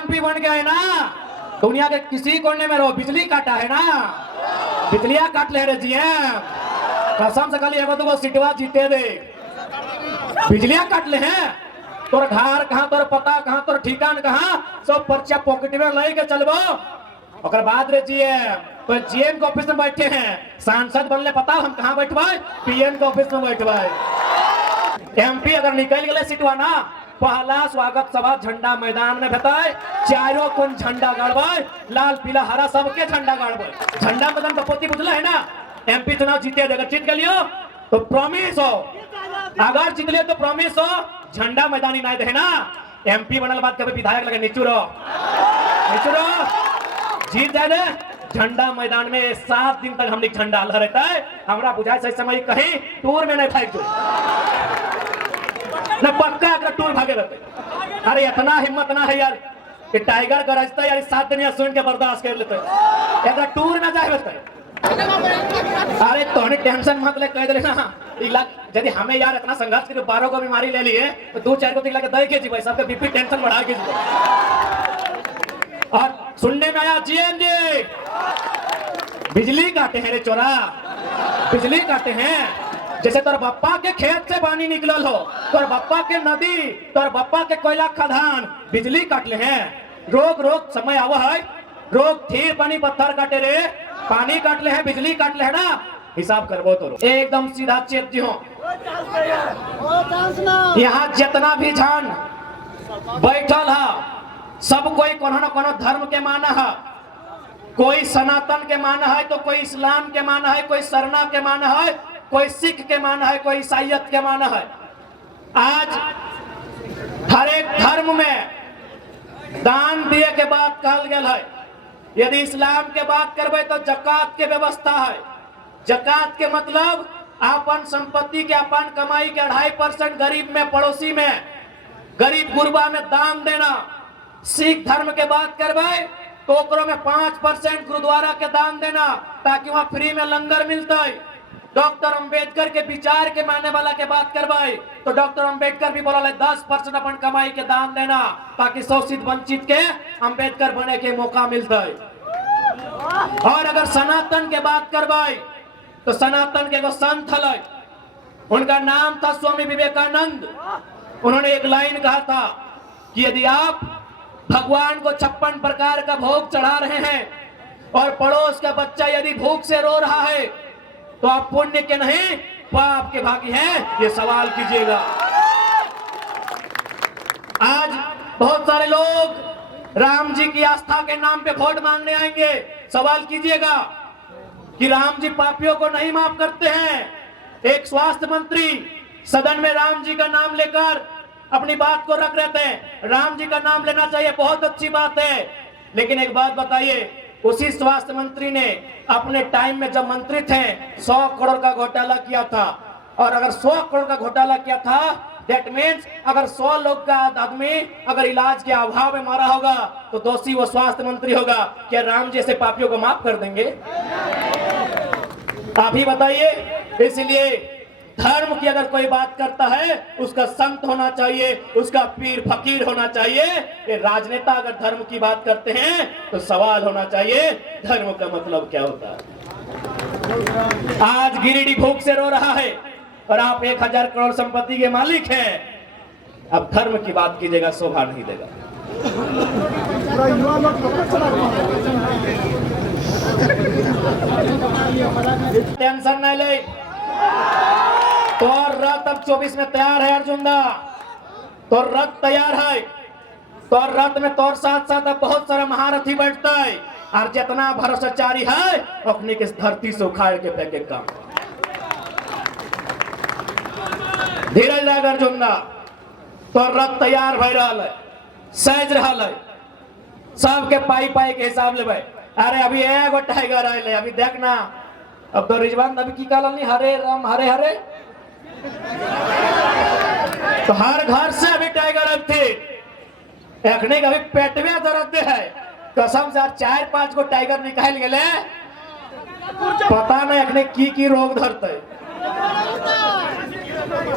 MP बन गए ना, दुनिया के किसी कोने में रहो, बिजली काटा है ना, बिजलियां काट ले रहे जी हैं, कसम से खाली एगो दूगो सीटवा जीते दे, बिजलियां काट ले हैं। तोर घर कहाँ, तोर पता कहाँ, तोर ठिकान कहाँ, सब पर्चा पॉकेट में ले के चलबो। और बाद रे जीएम तो जीएम के ऑफिस में बैठे हैं, सांसद बनले पता हम कहाँ बैठबे, पीएम के ऑफिस में बैठबे। एमपी अगर निकल गए सीटवा ना, पहला स्वागत सभा झंडा मैदान में भेटाए, चारों कोन झंडा गाड़बे, लाल पीला हरा सबके झंडा गाड़बे। झंडा मैदान का पोती बुझला है ना, एमपी चुनाव जीते, अगर जीत गलियो तो प्रॉमिस हो, अगर जीत लियो तो प्रॉमिस हो, झंडा मैदानी नहीं देना। एमपी बनल बाद कभी विधायक लगे निचुरो निचुरो, जीत जाए ना झंडा मैदान में 7 दिन तक हमने झंडा लहराता है। हमरा बुझाए सही समय कहीं टूर में नहीं फेंक दो न, पक्का अगर टूर भागे रहते। अरे इतना हिम्मत ना है यार कि टाइगर गरजता यार 7 दिन या सुन के बर्दाश्त कर लेते, अगर टूर ना जाए रहते। अरे तो टेंशन मत ले, कह दे ना यदि हमें यार इतना संघर्ष के 12 को बीमारी ले लिए तो 2-4 को दिला के दे के जीवे, सबके बीपी टेंशन बढ़ा के जीवे। और सुनने में आया जीएम जी बिजली काटे हैं रे चोरा, बिजली काटे हैं। जैसे तोर बप्पा के खेत से पानी निकलल हो, तोर बप्पा के नदी, तोर बप्पा के कोयला खदान, बिजली काट ले हैं। रोग रोग समय आवा है, रोग थीर पानी पत्थर काटे रे, पानी काट ले हैं, बिजली काट ले है ना, हिसाब करबो तो एकदम सीधा चेत जी हो। यहाँ जितना भी जान बैठल है सब कोई कोनो न कोनो धर्म के माना है, कोई सनातन के माना है तो कोई इस्लाम के माना है, कोई सरना के माना है, कोई सिख के माना है, कोई ईसाइयत के माना है। आज हर एक धर्म में दान दिए के बात कहल गेल है। यदि इस्लाम के बात करबे तो जकात के व्यवस्था है। जकात के मतलब अपन संपत्ति के, अपन कमाई के 2.5% गरीब में, पड़ोसी में, गरीब गुरबा में दान देना। सिख धर्म के बात करबे तो ओकरो में 5% गुरुद्वारा के दान देना, ताकि वहां फ्री में लंगर मिलता है। डॉक्टर अंबेडकर के विचार के मानने वाला के बात करवाए तो डॉक्टर अंबेडकर भी बोला 10% अपन कमाई के दान देना, ताकि शोषित वंचित के अंबेडकर बने के मौका मिलता है। और अगर सनातन के बात करवाए तो सनातन के एगो संत हल, उनका नाम था स्वामी विवेकानंद। उन्होंने एक लाइन कहा था कि यदि आप भगवान को 56 प्रकार का भोग चढ़ा रहे हैं और पड़ोस का बच्चा यदि भूख से रो रहा है तो आप पुण्य के नहीं पाप के भागी हैं, ये सवाल कीजिएगा। आज बहुत सारे लोग राम जी की आस्था के नाम पे वोट मांगने आएंगे, सवाल कीजिएगा कि राम जी पापियों को नहीं माफ करते हैं। एक स्वास्थ्य मंत्री सदन में राम जी का नाम लेकर अपनी बात को रख रहे थे। राम जी का नाम लेना चाहिए, बहुत अच्छी बात है, लेकिन एक बात बताइए, उसी स्वास्थ्य मंत्री ने अपने टाइम में जब मंत्री थे 100 करोड़ का घोटाला किया था। और अगर 100 करोड़ का घोटाला किया था, दैट मीन्स अगर 100 लोग का आदमी अगर इलाज के अभाव में मारा होगा तो दोषी वो स्वास्थ्य मंत्री होगा। क्या राम जैसे पापियों को माफ कर देंगे? आप ही बताइए। इसलिए धर्म की अगर कोई बात करता है उसका संत होना चाहिए, उसका पीर फकीर होना चाहिए। ये राजनेता अगर धर्म की बात करते हैं तो सवाल होना चाहिए धर्म का मतलब क्या होता है। आज गिरिडीह भूख से रो रहा है और आप 1000 करोड़ संपत्ति के मालिक हैं, अब धर्म की बात कीजिएगा, शोभा नहीं देगा। टेंशन नहीं ले, तो रथ अब 24 में तैयार है अर्जुन दा, तो रथ तैयार है। तो रथ में तोर साथ साथ अब बहुत सारा महारथी बैठता है, और जितना भ्रष्टाचारी है अपने के धरती से उखाड़ के फेंके काम। धीरज लाग अर्जुन दा, तो रथ तैयार भय रहा है, सहज रहा है, सबके पाई पाई के हिसाब ले भाई। अरे अभी एगो टाइगर आए, अभी देखना, अब तो रिजवान अभी की कहल नहीं, हरे राम हरे हरे, तो हर घर से अभी टाइगर अब थे, एखने अभी पेटवे दर्द है, कसम से 4-5 को टाइगर निकाल गए, पता नहीं एखने की रोग धरते।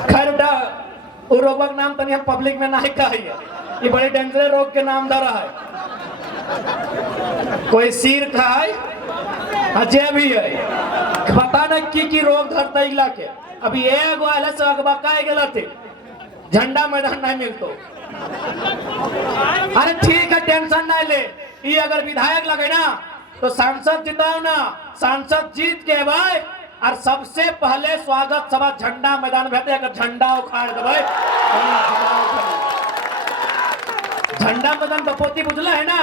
खैर वो रोग नाम तनी हम पब्लिक में नहीं कहिए, ये बड़े डेंजर रोग के नाम धरा है। कोई सिर खाए अजय भी है पता न की रोग धरता इला के अभी एगो आले से अगबकाए गेल थे झंडा मैदान नहीं मिलतो। अरे ठीक है टेंशन नहीं ले ये अगर विधायक लगे ना तो सांसद जिताओ ना सांसद जीत के भाई और सबसे पहले स्वागत सभा झंडा मैदान में अगर झंडा उखाड़ दे झंडा मैदान बपोती बुझला है ना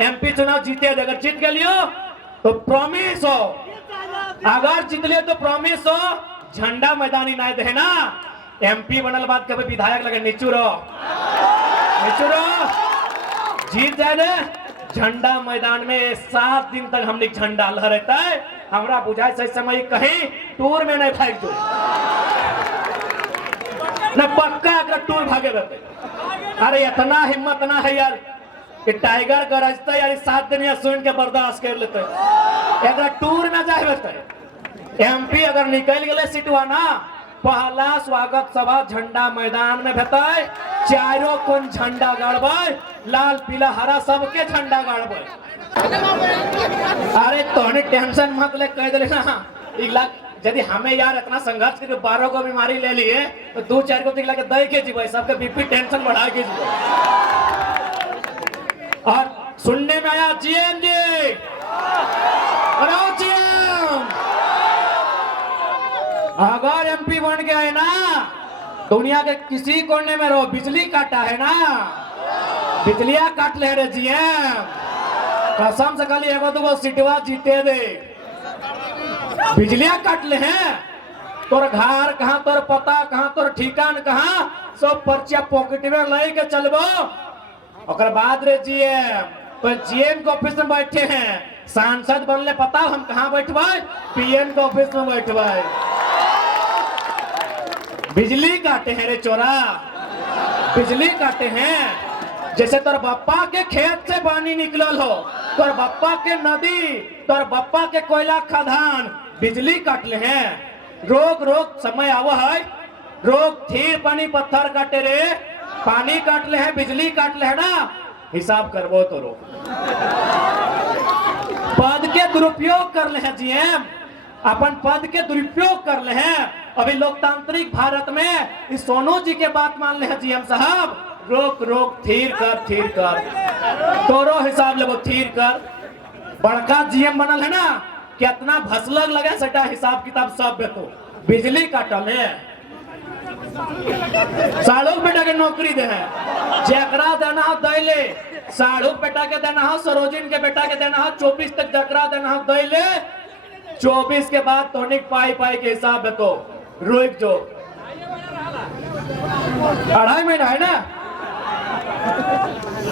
एमपी चुनाव जीते अगर जीत के लियो तो प्रॉमिस हो अगर जीत लियो तो प्रॉमिस हो झंडा मैदानी नहीं दे ना एमपी बनल बाद कभी विधायक लगे निचुरो जीत जाए ना झंडा मैदान में 7 दिन तक हमने झंडा लहराता है हमरा बुझाए सही समय कहीं टूर में नहीं भाग दो न पक्का अगर टूर भागे रहते। अरे इतना हिम्मत ना है यार कि टाइगर गरजता यार 7 दिन या सुन के बर्दाश्त कर लेते अगर टूर में जाए रहते एमपी अगर निकल गए सीटवा ना पहला स्वागत सभा झंडा मैदान में भेटाए चारों कोन झंडा गाड़बे लाल पीला हरा सबके झंडा गाड़बे। अरे तोहने टेंशन मत ले कह दे ना यदि हमें यार इतना संघर्ष करके 12 को बीमारी ले लिए तो 2-4 को दिखला के दे के जीवे सबके बीपी टेंशन बढ़ा के जीवे। और सुनने में आया जीएम जी अगर एमपी बन गया है ना दुनिया के किसी कोने में रहो बिजली काटा है ना बिजलियां काट ले रे जीएम कसम से खाली एगो दूगो सीटवा जीते दे बिजलियां काट ले हैं तोर घर कहाँ तोर पता कहाँ तोर ठिकान कहाँ सब पर्चिया पॉकेट में ले के चलबो और बाद रे जीएम तो जीएम के ऑफिस में बैठे हैं सांसद बनले पता हम कहाँ बैठबे पीएम के ऑफिस में बैठबे बिजली काटे हैं रे चोरा बिजली काटे हैं जैसे तोर बप्पा के खेत से पानी निकलल हो तोर बप्पा के नदी तोर बप्पा के कोयला खदान बिजली काट ले हैं रोक रोक समय आवा है रोक थीर पानी पत्थर काटे रे पानी काट ले हैं बिजली काट ले है ना हिसाब करबो तो रोक पद के दुरुपयोग कर ले हैं जीएम अपन पद के दुरुपयोग कर ले हैं अभी लोकतांत्रिक भारत में इस सोनू जी के बात मान ले हैं जीएम साहब रोक रोक थीर कर तोरो हिसाब ले वो थीर कर बड़का जीएम बनल है ना कितना भसलग लगे सटा हिसाब किताब सब बेतो बिजली काटल है साड़ू बेटा के नौकरी दे है जकरा देना हो दैले साड़ू बेटा के देना हो सरोजिन के बेटा के देना हो 24 तक जकरा देना हो दैले 24 के बाद तोनिक पाई के हिसाब है तो रोक जो 2.5 महीना है ना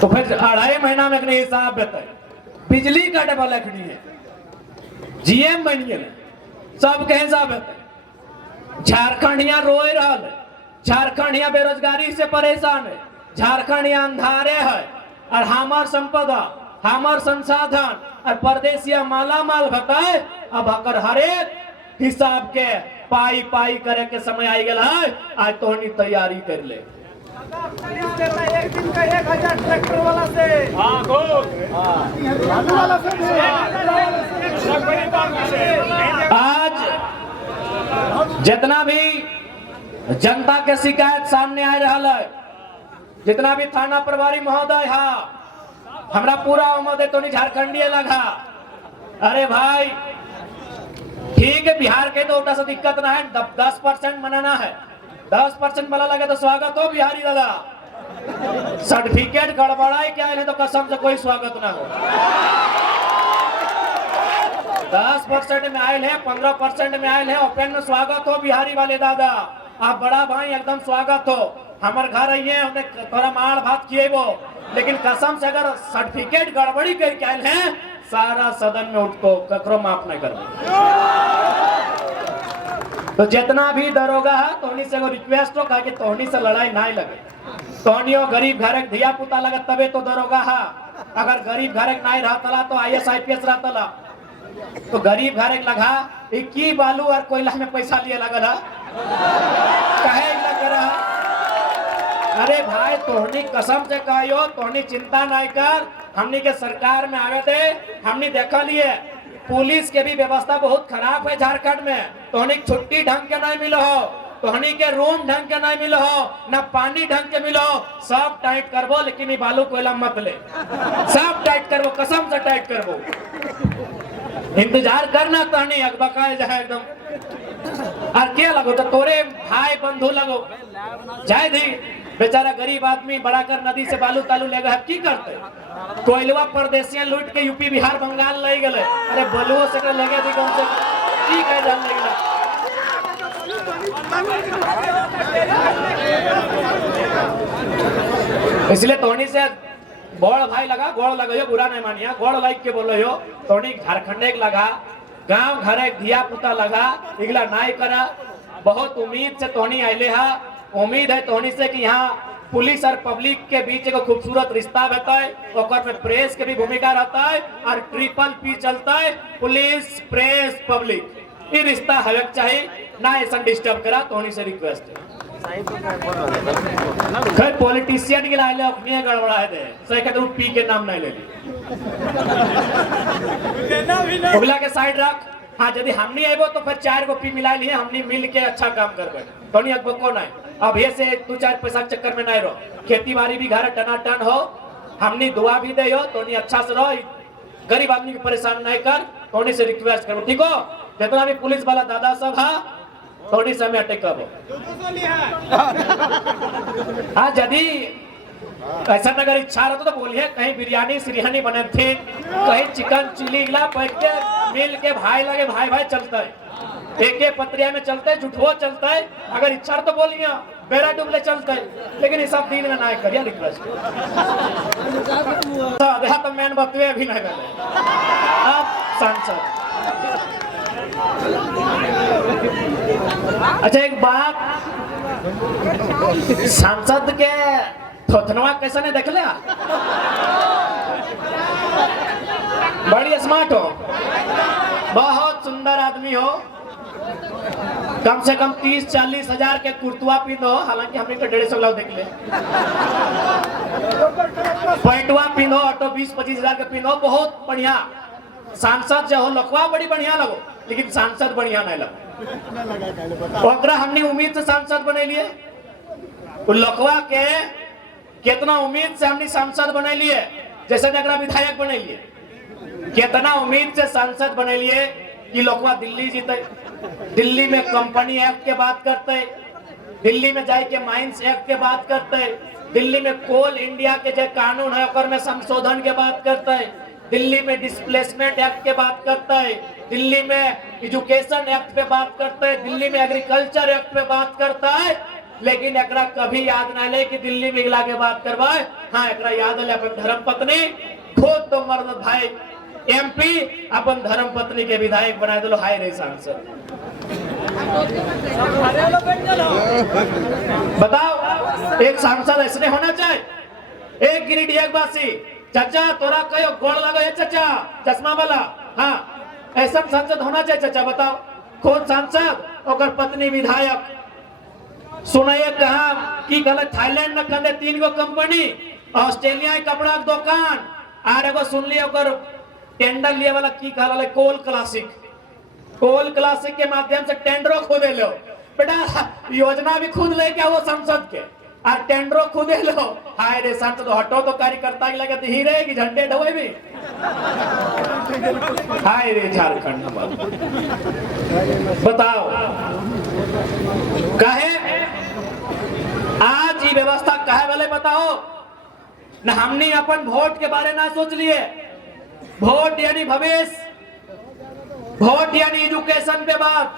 तो फिर 2.5 महीना में हिसाब है बिजली काटे वाला खड़ी है जीएम बन गए सब के हिसाब है झारखंड यहाँ रोए रहा है झारखंड यहाँ बेरोजगारी से परेशान है झारखंड यहाँ अंधारे है और हमार संपदा हमार संसाधन और परदेसिया माला माल बताए अब अगर हरेक हिसाब के पाई करे के समय आई गया है आज तोहनी तैयारी कर ले एक दिन का 1000 ट्रैक्टर वाला से आज जितना भी जनता के शिकायत सामने आ रहा है जितना भी थाना प्रभारी महोदय है हमरा पूरा उम्मीद है तो नहीं झारखंडीय लगा अरे भाई ठीक है बिहार के तो से दिक्कत ना है 10% मनाना है 10% वाला लगे तो स्वागत हो बिहारी दादा सर्टिफिकेट गड़बड़ाई क्या है तो कसम से कोई स्वागत ना हो 10% में आयल है 15% में आयल है ओपन में स्वागत हो बिहारी वाले दादा आप बड़ा भाई एकदम स्वागत हो हमारे घर आइए हमने थोड़ा मार भात किए वो लेकिन कसम से अगर सर्टिफिकेट गड़बड़ी करके आयल है सारा सदन में उठको ककरो माफ नहीं करो तो जितना भी दरोगा है तोहनी से रिक्वेस्ट हो कहा कि तोहनी से लड़ाई ना लगे तोहनियो गरीब घर धिया पुता लगे तबे तो दरोगा है अगर गरीब घर नहीं रहता तो IAS IPS रहता तो गरीब घर लगा की बालू और कोयला में पैसा लिए लगा कहे लग रहा अरे भाई तोहनी कसम से कहियो तोहनी चिंता नहीं कर हमनी के सरकार में आवे थे, हमने देखा लिए पुलिस के भी व्यवस्था बहुत खराब है झारखंड में। तो हनी छुट्टी ढंग के नहीं मिलो हो, तो हनी के रूम ढंग के नहीं मिलो हो, ना पानी ढंग के मिलो, सब टाइट करबो, लेकिन ये बालू कोयला मत ले, सब टाइट करबो, कसम से टाइट करबो। इंतजार करना तहनी अकबकाए जाए एकदम। और क्या लगो तो तोरे भाई बंधु लगो जाए दी, बेचारा गरीब आदमी बड़ा कर नदी से बालू तालू ले गए, की करते? कोयलवा परदेसिया लूट के यूपी बिहार बंगाल ले गए, अरे बलुओ से लगे थी कौन से की कह जान लगे। इसलिए तोनी से गोड़ भाई लगा, गोड़ लगा, बुरा नहीं मानिया, गोड़ लाइक के बोलो यो, तोनी झारखंड एक लगा, गांव घर एक धिया पुता लगा, इगला नाई करा। बहुत उम्मीद से तोनी आइले हा, उम्मीद है तोनी से कि यहाँ पुलिस और पब्लिक के बीच एक खूबसूरत रिश्ता रहता है, और में प्रेस के भी भूमिका रहता है, और ट्रिपल पी चलता है, पुलिस प्रेस पब्लिक, ये रिश्ता हमें चाहिए ना, ऐसा डिस्टर्ब करा। तोनी से रिक्वेस्ट है, खैर पॉलिटिशियन के लाइले अपने गड़बड़ा दे, सही कहते हैं पी के नाम नहीं ले ली, अगला के साइड रख। हाँ यदि हमनी आइबो तो फिर 4 गो पी मिला लिए, हमनी मिल के अच्छा काम करबे, तोनी अगबो को नहीं। अब ये से 2-4 पैसा चक्कर में नहीं रहो, खेती बाड़ी भी घर टनाटन हो, हमनी दुआ भी दे हो, तोनी अच्छा से रहो, गरीब आदमी को परेशान नहीं कर, तोनी से रिक्वेस्ट करो, ठीक हो? जितना भी पुलिस वाला दादा सब है थोड़ी समय अटैक करो। हाँ यदि ऐसा अगर इच्छा रहा तो बोलिए, कहीं बिरयानी सिरहानी बने थे, कहीं चिकन चिली गिला बैठ के मिल के भाई लगे, भाई भाई चलता है, एक पत्रिया में चलता है, झूठो चलता है, अगर इच्छा तो बोलिए बेरा डुबले चलता है, लेकिन ये सब दिन में ना करिए रिक्वेस्ट। तो मैन बतवे भी नहीं गए अब सांसद। अच्छा एक बात, सांसद के थोथनवा कैसा नहीं देख लिया, बड़ी स्मार्ट हो, बहुत सुंदर आदमी हो, कम से कम 30-40 हजार के कुर्तुआ पी दो, हालांकि हमने तो 150 लाख देख ले, पैंटवा पिनो, ऑटो 20-25 हजार के पिनो, बहुत बढ़िया सांसद जो हो, लखवा बड़ी बढ़िया लगो, लेकिन सांसद बढ़िया नहीं लगो। ओकरा हमने उम्मीद से सांसद बने लिए, लखवा के कितना उम्मीद से हमने सांसद बने लिए, जैसे नगरा विधायक बने लिए, कितना उम्मीद से सांसद बने लिए कि लखवा दिल्ली जीते, दिल्ली में कंपनी एक्ट के बात करते, दिल्ली में जाए के माइंस एक्ट के बात करते, दिल्ली में कोल इंडिया के जो कानून है ओकर में संशोधन के बात करते है, दिल्ली में डिस्प्लेसमेंट एक्ट के बात करता है, दिल्ली में एजुकेशन एक्ट पे बात करता है, दिल्ली में एग्रीकल्चर एक्ट पे बात करता है, लेकिन एकरा कभी याद ना ले कि दिल्ली में इगला के बात करवाए। हाँ एकरा याद ले अपन धर्म पत्नी, खुद तो मर्द भाई एमपी अपन धर्म पत्नी के विधायक बना दिलो, हाय रे सांसद। बताओ एक सांसद ऐसे होना चाहिए, एक गिरिडीह वासी, चाचा तोरा कहो गोड़ लगो है चाचा चश्मा वाला, हाँ ऐसा सांसद होना चाहिए चाचा, बताओ। खुद सांसद और पत्नी विधायक, सुनाइए कहा की गलत, थाईलैंड में कंदे 3 गो कंपनी, ऑस्ट्रेलिया कपड़ा दुकान, और एगो सुन लिया टेंडर लिए वाला की कहला कोल क्लासिक, कोल क्लासिक के माध्यम से टेंडरों खुदे लो बेटा, योजना भी खुद लेके आओ संसद के, और टेंडरों खुदे लो। हाय रे सांसद हटो तो कार्यकर्ता की लगे ही रहेगी, झंडे ढोए भी। हाय रे झारखंड, बताओ कहे आज ये व्यवस्था कहे वाले बताओ न, हमने अपन वोट के बारे में सोच लिए, वोट यानी भविष्य, वोट यानी एजुकेशन पे बात,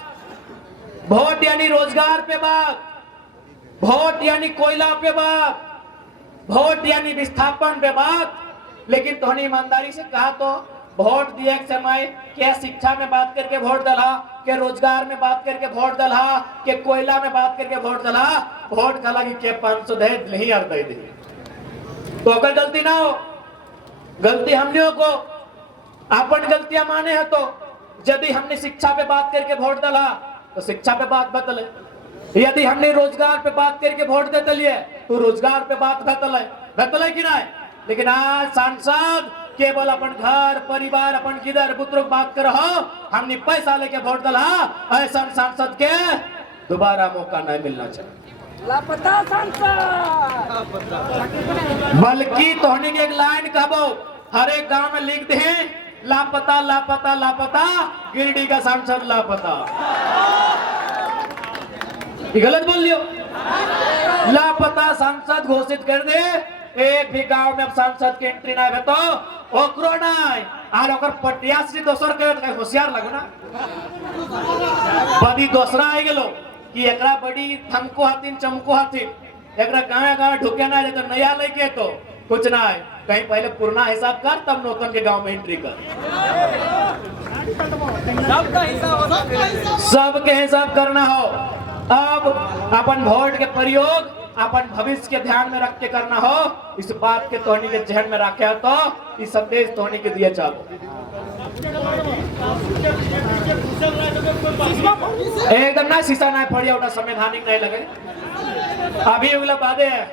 वोट यानी रोजगार पे बात, वोट यानी कोयला पे बात, वोट यानी विस्थापन पे बात। लेकिन तोहनी ईमानदारी से कहा तो वोट दिए के समय क्या शिक्षा में बात करके वोट दला, के रोजगार में बात करके वोट दला, के कोयला में बात करके वोट दला, वोट दला की के 500 दे नहीं और दे दी, तो अगर गलती ना हो, गलती हमने को अपन गलतियां माने हैं, तो यदि हमने शिक्षा पे बात करके वोट दला तो शिक्षा पे बात बतले, यदि हमने रोजगार पे बात करके वोट देते लिए तो रोजगार पे बात बतले कि नहीं, लेकिन आज सांसद केवल अपन घर परिवार अपन किधर पुत्र बात कर हमने पैसा लेके वोट दला, ऐसा सांसद के दोबारा मौका नहीं मिलना चाहिए। लापता सांसद बल्कि तोहनी के एक लाइन कहबो हर एक गांव में लिख दे, लापता लापता लापता गिरिडीह का सांसद लापता। ये गलत बोल लियो, लापता सांसद घोषित कर दे। एक भी गांव में अब सांसद की एंट्री ना है तो ओकरो नहीं आर ओकर प्रत्याशी दोसर के होशियार लगो ना बड़ी दूसरा आ गेलो कि एकरा बड़ी थमको हथिन चमको हथिन, एकरा गाँव ढुके ना तो नया लेके तो कुछ ना है, कहीं पहले पुराना हिसाब कर तब नौतन के गांव में एंट्री कर। सबके हिसाब करना हो। अब अपन वोट के प्रयोग अपन भविष्य के ध्यान में रख के करना हो, इस बात के तोहनी के जहन में रखे तो इस संदेश तोहनी के दिए चाहो। एकदम ना शीशा ना पड़िया उठा संवैधानिक नहीं लगे। अभी अगला बात है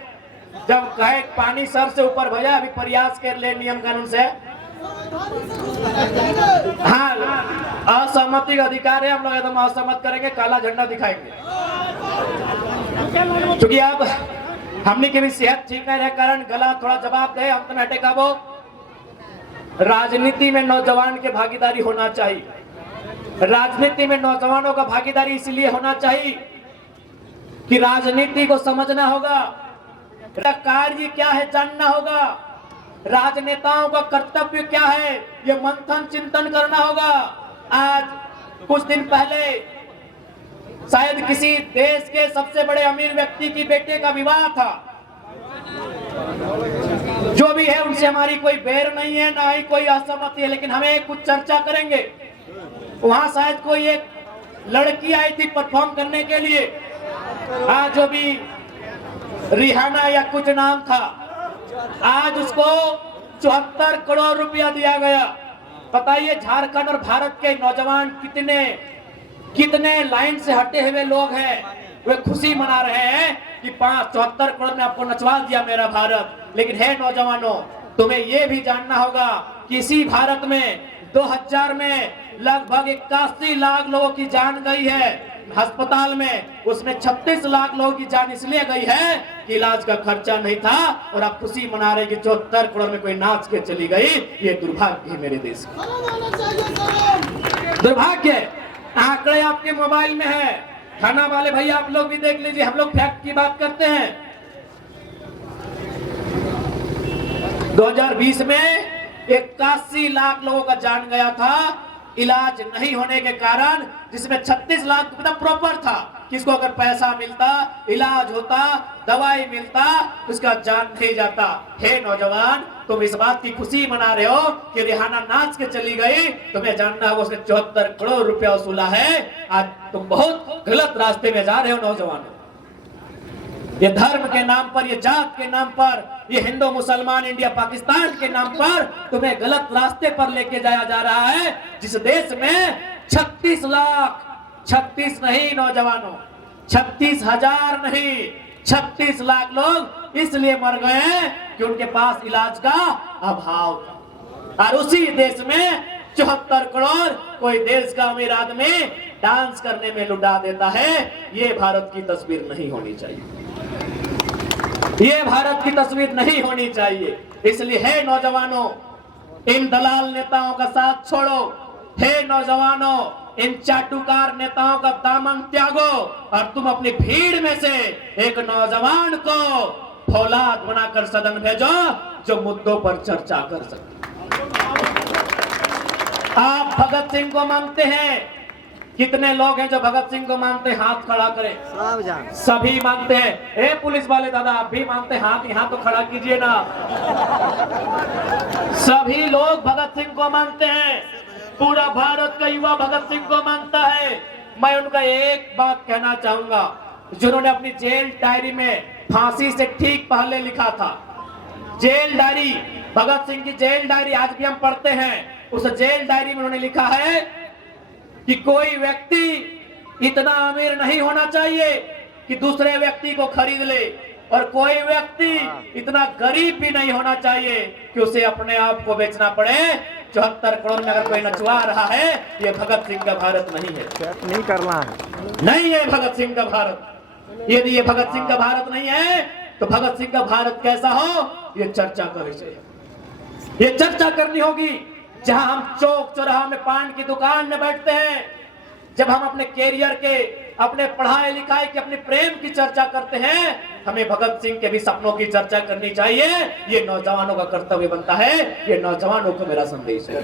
जब कहे पानी सर से ऊपर भजा, अभी प्रयास कर ले नियम कानून से। हाँ, असहमति का अधिकार है, हम लोग एकदम असहमत करेंगे, काला झंडा दिखाएंगे। क्योंकि अब हमने की भी सेहत ठीक नहीं रहे कारण गला थोड़ा जवाब दे, हम तो हटे काबो। राजनीति में नौजवान के भागीदारी होना चाहिए। राजनीति में नौजवानों का भागीदारी इसलिए होना चाहिए कि राजनीति को समझना होगा, कार्य क्या है जानना होगा, राजनेताओं का कर्तव्य क्या है ये मंथन चिंतन करना होगा। आज कुछ दिन पहले शायद किसी देश के सबसे बड़े अमीर व्यक्ति की बेटे का विवाह था। जो भी है उनसे हमारी कोई बैर नहीं है, ना ही कोई असहमति है, लेकिन हमें कुछ चर्चा करेंगे। वहां शायद कोई एक लड़की आई थी परफॉर्म करने के लिए, आज जो भी रिहाना या कुछ नाम था, आज उसको 74 करोड़ रुपया दिया गया। बताइए झारखंड और भारत के नौजवान कितने लाइन से हटे हुए लोग हैं, वे खुशी मना रहे हैं कि 74 करोड़ में आपको नचवा दिया मेरा भारत। लेकिन है नौजवानों, तुम्हें यह भी जानना होगा कि इसी भारत में 2000 में लगभग 81 लाख लोगों की जान गई है अस्पताल में, उसमें 36 लाख लोगों की जान इसलिए गई है कि इलाज का खर्चा नहीं था, और आप खुशी मना रहे कि 74 करोड़ में कोई नाच के चली गई। ये दुर्भाग्य है मेरे देश का, दुर्भाग्य। आंकड़े आपके मोबाइल में है, थाना वाले भैया आप लोग भी देख लीजिए, हम लोग फैक्ट की बात करते हैं। 2020 में 81 लाख लोगों का जान गया था इलाज नहीं होने के कारण, जिसमें 36 लाख मतलब प्रॉपर था, किसको अगर पैसा मिलता, इलाज होता, दवाई मिलता, उसका जान नहीं जाता। हे नौजवान, तुम इस बात की खुशी मना रहे हो कि रिहाना नाच के चली गई, तुम्हें जानना होगा उसने 74 करोड़ रुपया वसूला है। आज तुम बहुत गलत रास्ते में जा रहे हो नौजवानों। ये धर्म के नाम पर, ये जात के नाम पर, ये हिंदू मुसलमान इंडिया पाकिस्तान के नाम पर तुम्हें गलत रास्ते पर लेके जाया जा रहा है। जिस देश में 36 लाख, 36 नहीं नौजवानों, 36,000 नहीं, 36 लाख लोग इसलिए मर गए कि उनके पास इलाज का अभाव था। और उसी देश में 74 करोड़ कोई देश का अमीर आदमी डांस करने में लुटा देता है। ये भारत की तस्वीर नहीं होनी चाहिए, ये भारत की तस्वीर नहीं होनी चाहिए। इसलिए हे नौजवानों, इन दलाल नेताओं का साथ छोड़ो। हे नौजवानों, इन चाटुकार नेताओं का दामन त्यागो और तुम अपनी भीड़ में से एक नौजवान को फौलाद बनाकर सदन भेजो जो मुद्दों पर चर्चा कर सके। आप भगत सिंह को मानते हैं? कितने लोग हैं जो भगत सिंह को मानते हैं? हाथ खड़ा करें। सभी मानते हैं। ए पुलिस वाले दादा, आप भी मानते हैं? हाथ यहाँ तो खड़ा कीजिए ना। सभी लोग भगत सिंह को मानते हैं, पूरा भारत का युवा भगत सिंह को मानता है। मैं उनका एक बात कहना चाहूंगा, जिन्होंने अपनी जेल डायरी में फांसी से ठीक पहले लिखा था, जेल डायरी, भगत सिंह की जेल डायरी आज भी हम पढ़ते हैं। उस जेल डायरी में उन्होंने लिखा है कि कोई व्यक्ति इतना अमीर नहीं होना चाहिए कि दूसरे व्यक्ति को खरीद ले, और कोई व्यक्ति इतना गरीब भी नहीं होना चाहिए कि उसे अपने आप को बेचना पड़े। 74 करोड़ में अगर कोई नचवा रहा है, ये भगत सिंह का भारत नहीं है। नहीं करना है, नहीं है भगत सिंह का भारत। यदि ये भगत सिंह का भारत नहीं है तो भगत सिंह का भारत कैसा हो, ये चर्चा कर चाहिए। ये चर्चा करनी होगी। जहां हम चौक चौराहा में पान की दुकान में बैठते हैं, जब हम अपने कैरियर के, अपने पढ़ाई लिखाई के, अपने प्रेम की चर्चा करते हैं, हमें भगत सिंह के भी सपनों की चर्चा करनी चाहिए। ये नौजवानों का कर्तव्य बनता है। ये नौजवानों को मेरा संदेश है।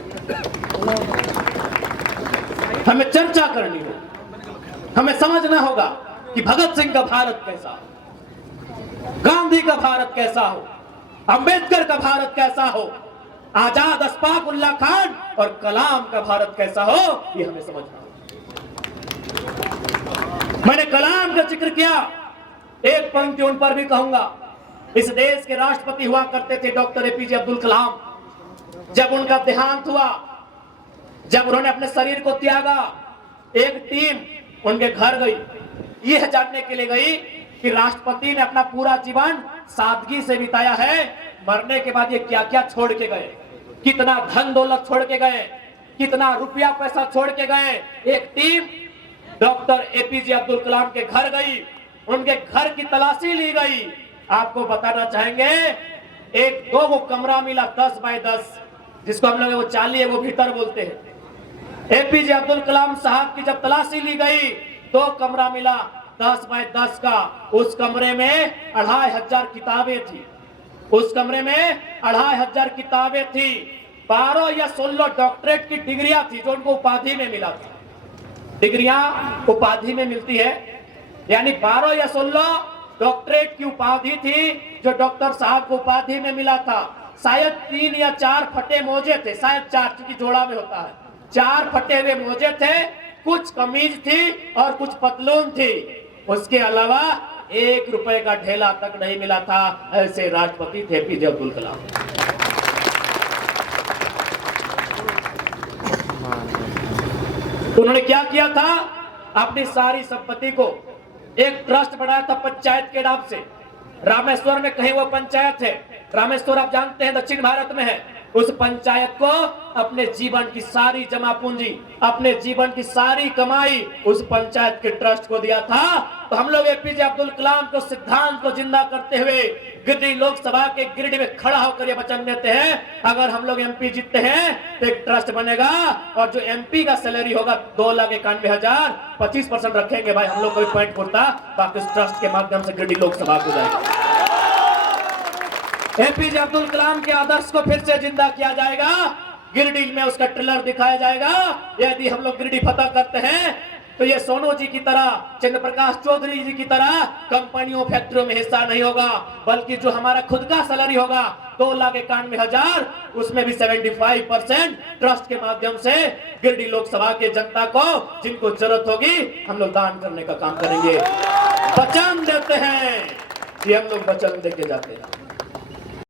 हमें चर्चा करनी होगी। हमें समझना होगा कि भगत सिंह का भारत कैसा हो, गांधी का भारत कैसा हो, अंबेडकर का भारत कैसा हो, आजाद अशफाक उल्लाह खान और कलाम का भारत कैसा हो, ये हमें समझना होगा। मैंने कलाम का जिक्र किया, एक पंक्ति उन पर भी कहूंगा। इस देश के राष्ट्रपति हुआ करते थे डॉक्टर एपीजे अब्दुल कलाम। जब उनका देहांत हुआ, जब उन्होंने अपने शरीर को त्यागा, एक टीम उनके घर गई, यह जानने के लिए गई कि राष्ट्रपति ने अपना पूरा जीवन सादगी से बिताया है, मरने के बाद ये क्या क्या छोड़ के गए, कितना धन दौलत छोड़ के गए, कितना रुपया पैसा छोड़ के गए। एक team doctor APJ Abdul Kalam के घर गई, उनके घर की तलाशी ली गई। आपको बताना चाहेंगे, एक दो वो कमरा मिला 10 बाय 10, जिसको हम लोग वो चाली है वो भीतर बोलते हैं। एपीजे अब्दुल कलाम साहब की जब तलाशी ली गई, 2 कमरा मिला 10 बाय 10 का। उस कमरे में 2500 किताबें थी। उस कमरे में 2500 किताबें थी। 12 या 16 डॉक्टरेट की डिग्रियां थी जो उनको उपाधि में मिला था। डिग्रियां उपाधि में मिलती है, यानी 12 या 16 डॉक्टरेट की उपाधि थी जो डॉक्टर साहब को उपाधि में मिला था। शायद 3 या 4 फटे मोजे थे, शायद 4, क्योंकि जोड़ा में होता है। 4 फटे हुए मोजे थे, कुछ कमीज थी और कुछ पतलून थी। उसके अलावा 1 रुपए का ढेला तक नहीं मिला था। ऐसे राष्ट्रपति थे एपीजे अब्दुल कलाम। उन्होंने क्या किया था, अपनी सारी संपत्ति को एक ट्रस्ट बनाया था पंचायत के नाम से। रामेश्वर में कहीं वो पंचायत है, रामेश्वर आप जानते हैं दक्षिण भारत में है। उस पंचायत को अपने जीवन की सारी जमा पूंजी, अपने जीवन की सारी कमाई उस पंचायत के ट्रस्ट को दिया था। तो हम लोग एपीजे अब्दुल कलाम को सिद्धांत को जिंदा करते हुए गिरिडीह लोकसभा के गिरिडीह में खड़ा होकर ये वचन देते हैं, अगर हम लोग एमपी जीतते हैं तो एक ट्रस्ट बनेगा और जो एमपी का सैलरी होगा 2,91,000, 25% रखेंगे भाई हम लोग कोई पॉइंट पुरता, बाकी उस ट्रस्ट के माध्यम से गिरिडीह लोकसभा को जाएगा। एपीजे अब्दुल कलाम के आदर्श को फिर से जिंदा किया जाएगा। गिरिडीह में उसका ट्रेलर दिखाया जाएगा। यदि हम लोग गिरिडीह फतह करते हैं तो ये सोनू जी की तरह, चंद्र प्रकाश चौधरी जी की तरह कंपनियों फैक्ट्रियों में हिस्सा नहीं होगा, बल्कि जो हमारा खुद का सैलरी होगा 2,91,000, उसमें भी 75% ट्रस्ट के माध्यम से गिरिडीह लोकसभा के जनता को जिनको जरूरत होगी हम लोग दान करने का काम करेंगे। वचन देते हैं कि हम लोग वचन देके जाते हैं।